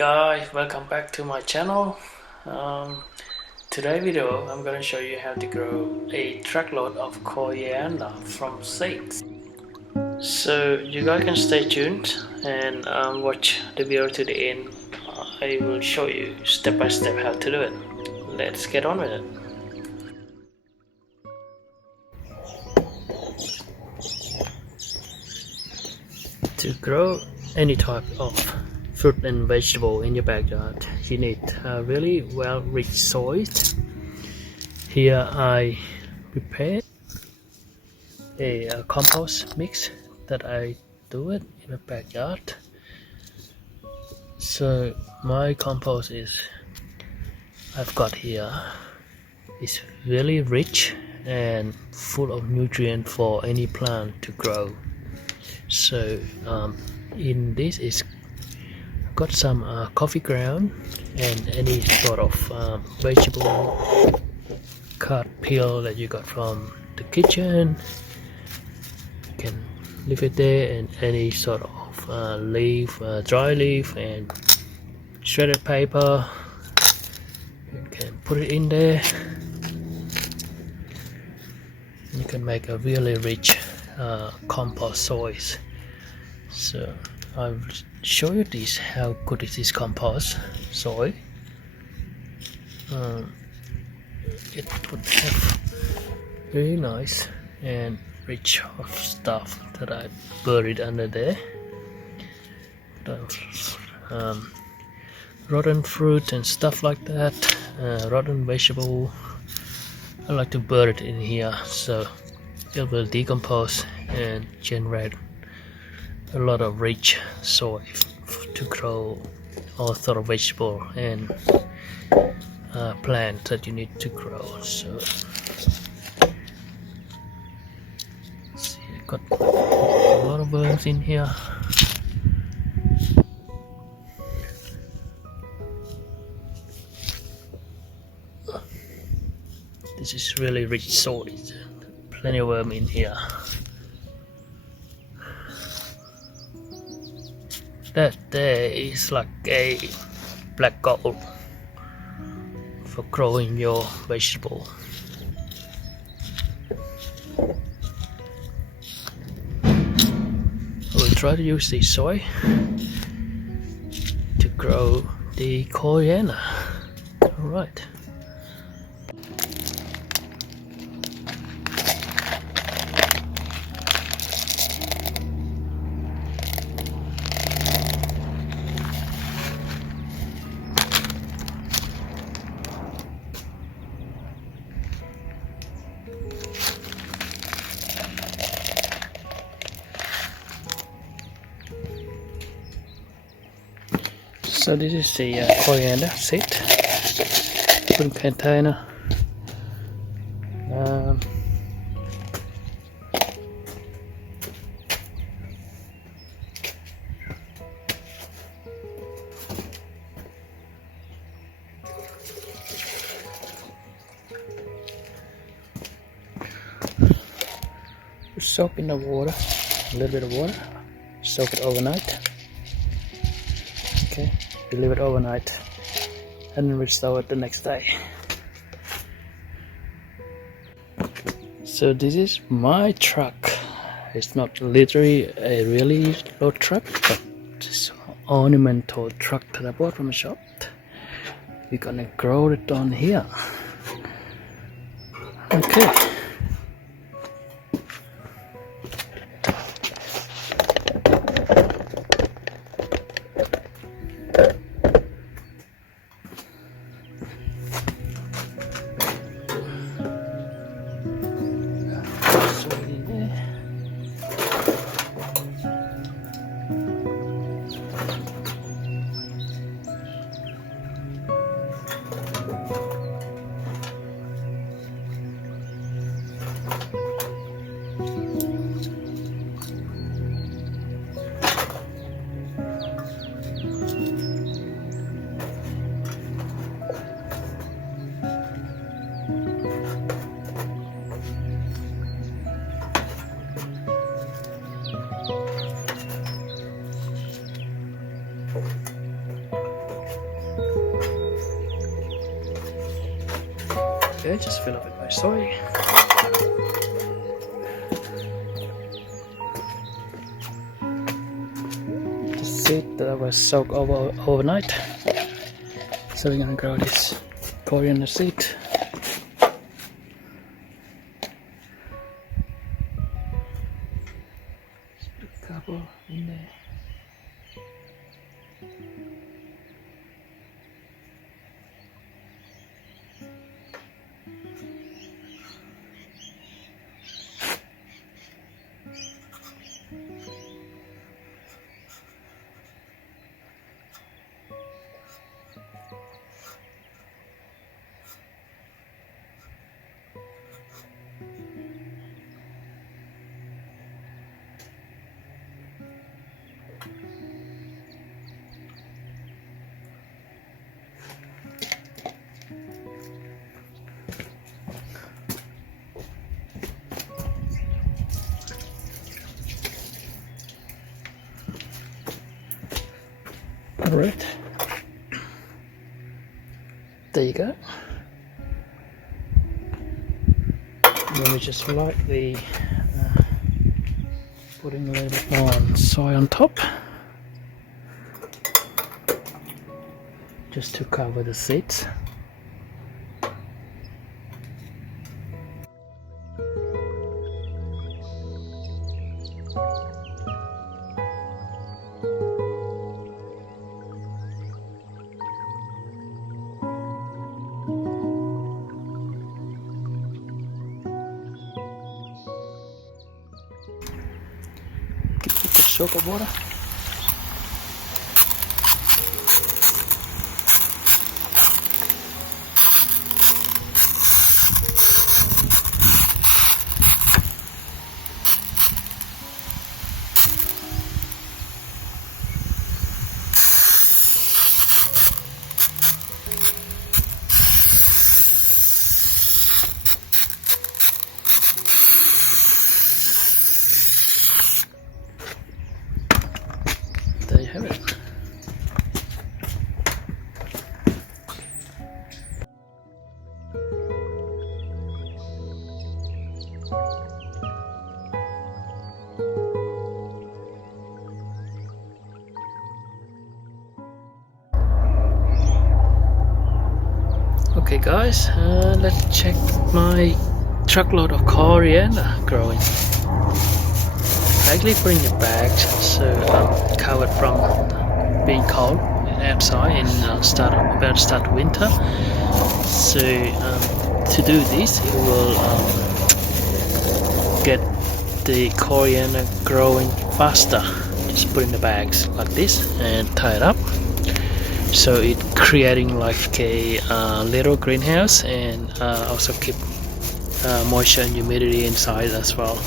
guys, welcome back to my channel. Today video I'm gonna show you how to grow a truckload of coriander from seeds. So you guys can stay tuned and watch the video to the end. I will show you step by step how to do it. Let's get on with it. To grow any type of fruit and vegetable in your backyard, you need really well rich soil. Here I prepared a compost mix that I do it in the backyard. So my compost I've got here is really rich and full of nutrients for any plant to grow. So in this is got some coffee ground and any sort of vegetable cut peel that you got from the kitchen. You can leave it there, and any sort of leaf, dry leaf and shredded paper. You can put it in there. You can make a really rich compost soil. So I'll show you this, how good is this compost soil. It would have very nice and rich of stuff that I buried under there. Rotten fruit and stuff like that, rotten vegetable. I like to bury it in here so it will decompose and generate a lot of rich soil to grow all sort of vegetable and plant that you need to grow. So see, I got a lot of worms in here. This is really rich soil, plenty of worm in here. That there is like a black gold for growing your vegetable. I will try to use this soil to grow the coriander. Alright. So this is the coriander seed. Put in container. Soak in the water, a little bit of water. Soak it overnight. Okay, you leave it overnight and restore it the next day. So this is my truck. It's not literally a really low truck, but it's an ornamental truck that I bought from a shop. We're gonna grow it on here. Okay. Okay, just fill up with my soy. The seed that I was soaked overnight. So we're gonna grow this coriander seed. Just put a couple in there. Alright, there you go. Then we just lightly putting a little bit more soy on top, just to cover the seeds. Soak of water. There you have it. Okay guys, let's check my truckload of coriander growing. I actually put in the bags so I'm covered from being cold outside and about to start winter. So to do this, it will get the coriander growing faster. Just put in the bags like this and tie it up. So it creating like a little greenhouse and also keep moisture and humidity inside as well.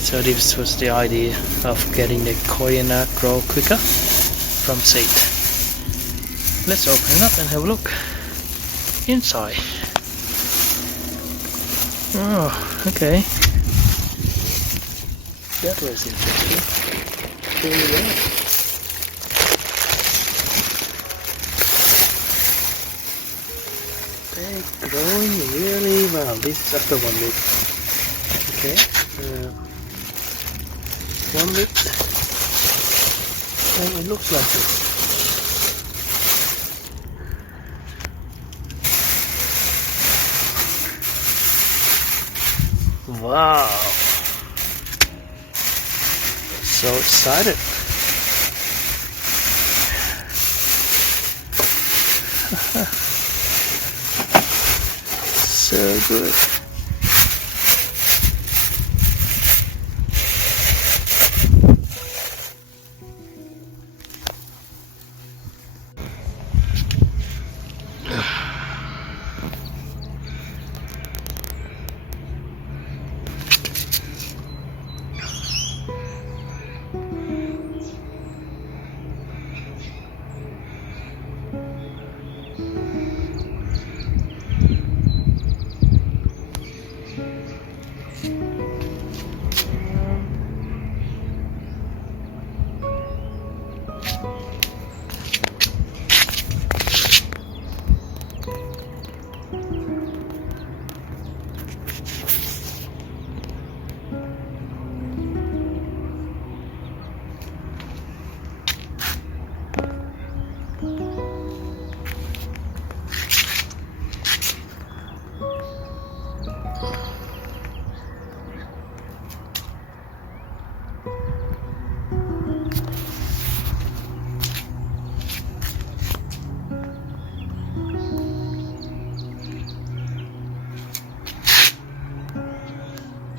So this was the idea of getting the coriander grow quicker from seed. Let's open it up and have a look inside. Oh, okay. That was interesting. There you go. They're growing really well. This is after 1 week. Okay. 1 week. And it looks like this. Wow. So excited. So good.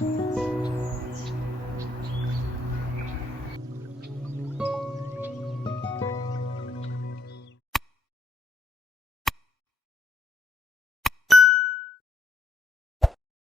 bye.